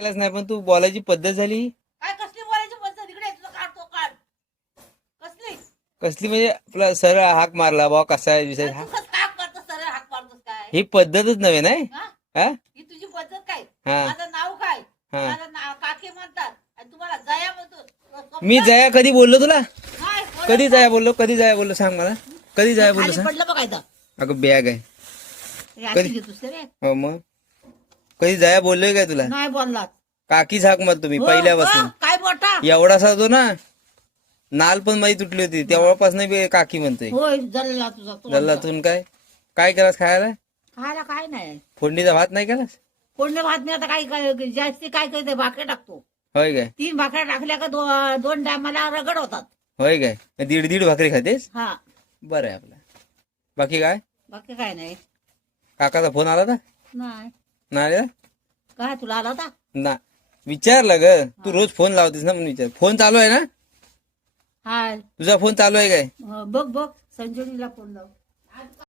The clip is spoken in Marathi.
केलाच नाही पण तू बोलायची पद्धत झाली? काय कसली बोलायची पद्धत? इकडे तुझं काढ तो काढ. कसली? कसली म्हणजे आपला सरळ हाक मारला बा कसा आहे विषय? हा सरळ हाक मारतोस काय? ही पद्धतच नव्हे नाही हा? हा? ही तुझी पद्धत काय? हा. माझं नाव काय? हा. माझं नाव काके म्हणतात. आणि तुम्हाला जया म्हणतो. मी जया कधी बोललो तुला? नाही, कधी जया बोललो? कधी जया बोललो? सांग मला. कधी जया बोललो? खाली सांग. पडलं बघायचं अगं बॅग आहे. हे अशी घेतोस ते रे. हो मग? कधी जया बोललोय काय तुला? नाही बोललात. काकीच हाक मार तुम्ही हो, पहिल्यापासून. हो, काय बोटा एवढासा होतो ना नाल पण माझी तुटली होती तेव्हापासून बी काकी म्हणतोय. होय जल्ला तुझा तो काय? काय केलास खायला? खायला काय नाही. फोडणीचा भात नाही केलास? कोणत्या भात मी आता काय काय- जास्ती काय करते भाकरे टाकतो. होय काय? तीन भाकऱ्या टाकल्या का दो- दोन टायमाला रगड होतात. होय काय? दीड दीड भाकरी खातेस? हा. बरं आहे आपलं. बाकी काय? बाकी काय नाही. काकाचा फोन आला होता? नाही. नाही आला? काय तुला आला होता? ना विचारलं ग. तू रोज फोन लावतेस ना म्हणून विचार. फोन चालू आहे ना? हाय. तुझा फोन चालू आहे काय? बघ बघ. संजीवनीला फोन लाव.